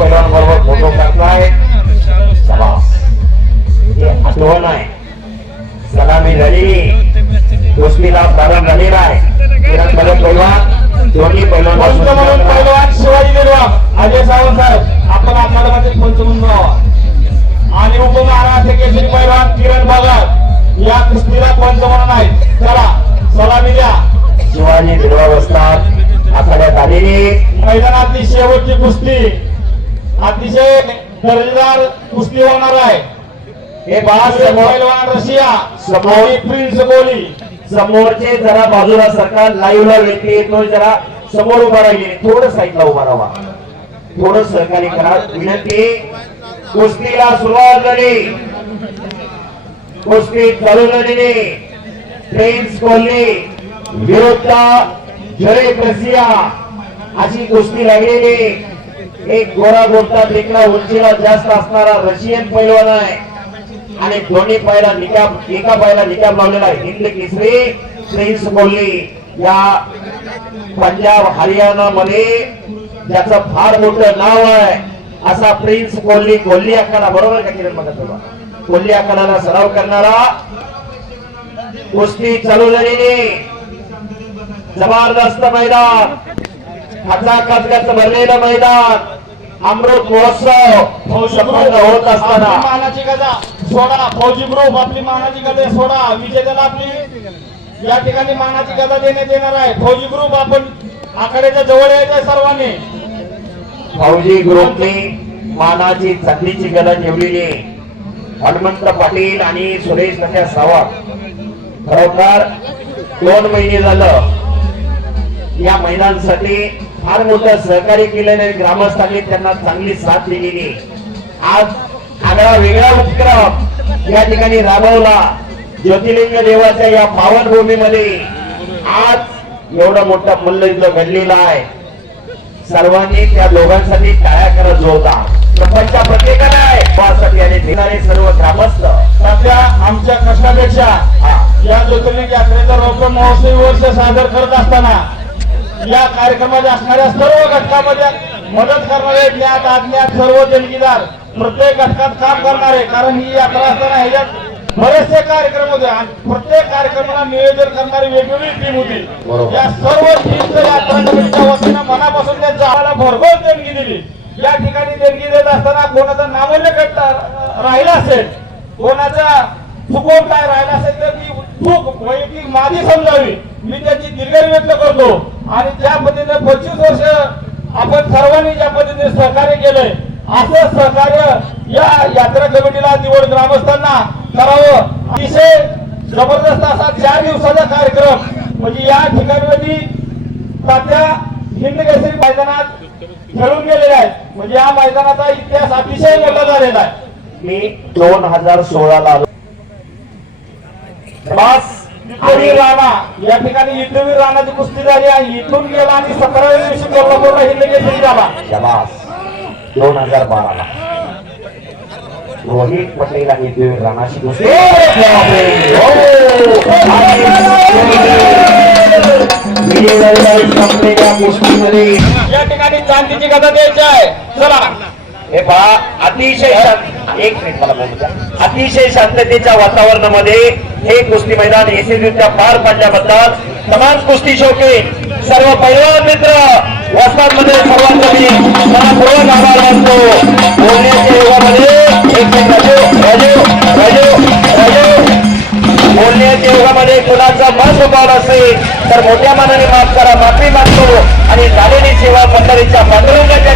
पैलवान बरोबर फोटो काढताय. आठवण आहे, सलामी झाली, कुस्तीला प्रारंभ झालेला आहे. पैलवान दोन्ही पैलवान म्हणून पैलवान शिवाजी निर्वाह अजय सावंत साहेब आपण आपल्याला मध्ये पंच म्हणून आणि उपमहाराष्ट्र केसरी पैलवान किरण भगत या कुस्तीला पंच म्हणून आहेत. चला सलामी द्या. शिवाजी निर्वाह असतात आखाड्यात आलेली मैदानातली शेवटची कुस्ती अतिशय दर्जेदार कुस्ती होणार आहे. हे बास पैलवान रशिया समोर प्रिन्स कोहली समोरचे जरा बाजूला सरकार लाईव्ह ला व्यक्ती येतो जरा समोर उभा राहिली थोडं साईडला उभा राहा थोडं सहकार्य करा विनंती. कुस्तीला सुरुवात झाली कुस्ती चालू झालेली प्रिन्स कोहली विरुद्ध जरेक रशिया अशी कुस्ती लागलेली. एक गोरा गोटा देखला उंचीला जास्त असणारा रशियन पैलवान आहे आणि दोन्ही पायाला निकाब एका पायाला निकाब लावलेला आहे. हिंद केसरी प्रिन्स कोहली या पंजाब हरियाणा मध्ये ज्याचं फार मोठं नाव आहे असा प्रिन्स कोहली कोहली आखाडा बरोबर का किरण बघा तुला कोहली आखाड्याला सराव करणारा कुस्ती चालू झालेली जबरदस्त मैदान खचाखच भरलेलं मैदान अमृत महोत्सव संपन्न होत असताना मानाची गदा सोडा फौजी ग्रुप आपली मानाची गदा सोडा विजेत्याला आपली या ठिकाणी मानाची गदा देण्यात येणार आहे. फौजी ग्रुप आपण आखाड्याच्या जवळ यायचं सर्वांनी. फौजी ग्रुपने मानाची चांदीची गदा ठेवलेली हनुमंत पाटील आणि सुरेश नक्या सावंत खरोखर 2 महिने झालं या मैदानासाठी फार मोठं सहकार्य केलेले ग्रामस्थांनी त्यांना चांगली साथ दिलेली. आज आगळा वेगळा उपक्रम या ठिकाणी राबवला ज्योतिर्लिंग देवाच्या या पावन भूमीमध्ये. आज एवढा मोठा मल्लयुद्ध घडलेला आहे. सर्वांनी त्या दोघांसाठी टाळ्या करत जोरता प्रपंचा प्रत्येकाला आहे आणि देणारे सर्व ग्रामस्थ सध्या आमच्या कष्टापेक्षा या ज्योतिर्लिंग यात्रेचा रौप्य महोत्सवी वर्ष सादर करत असताना या कार्यक्रमाच्या असणाऱ्या सर्व घटकामध्ये मदत करणारे ज्ञात अज्ञात सर्व देणगीदार प्रत्येक घटकात काम करणारे कारण ही यात्रा असताना ह्याच्यात बरेचसे कार्यक्रम होते आणि प्रत्येक कार्यक्रमाला नियोजन करणारी वेगवेगळी टीम होती. या सर्व टीमचं यात्रा कमिटीच्या वतीनं मनापासून त्यांच्या आम्हाला भरघोस देणगी दिली. या ठिकाणी देणगी देत असताना कोणाचं नामोल्लेख राहिला असेल कोणाचा चुकून काय राहिला असेल तर ती चूक वैयक्तिक माझी समजावी मी त्याची दिलगिरी व्यक्त करतो. आणि त्या पद्धतीने 25 वर्ष आपण सर्वांनी ज्या पद्धतीने सहकार्य केलंय असं सहकार्य या यात्रा कमिटीला निवड ग्रामस्थांना करावं. अतिशय जबरदस्त असा 4 दिवसाचा कार्यक्रम म्हणजे या ठिकाणी तात्या हिंद केसरी मैदानात खेळून गेलेले आहेत म्हणजे या मैदानाचा इतिहास अतिशय मोठा झालेला आहे. मी 2016 ला राणा या ठिकाणी युद्धवीर राणाची कुस्ती झाली आणि इथून गेला आणि 17व्या दिवशी कोल्हापूरला हिंद केसरी झाला. 2012 ला रोहित पटेल आणि युद्धवीर राणाची कुस्ती कुस्तीमध्ये या ठिकाणी चांदीची गदा द्यायची आहे. चला हे पहा अतिशय एक मिनिट मला बोलू द्या. अतिशय शांततेच्या वातावरणामध्ये हे कुस्ती मैदान यशस्वीरित्या पार पाडल्याबद्दल तमाम कुस्ती शौकीन सर्व पैलवान मित्र वस्तादमध्ये सर्वांसाठी मनपूर्वक आभार मानतो. बोलण्याच्या युगामध्ये एक बोलण्याच्या युगामध्ये कुणाचा मन दुखावला असेल तर मोठ्या मनाने माफ करा माफी मागतो आणि झालेली सेवा मंडळीच्या पांडुरंगाच्या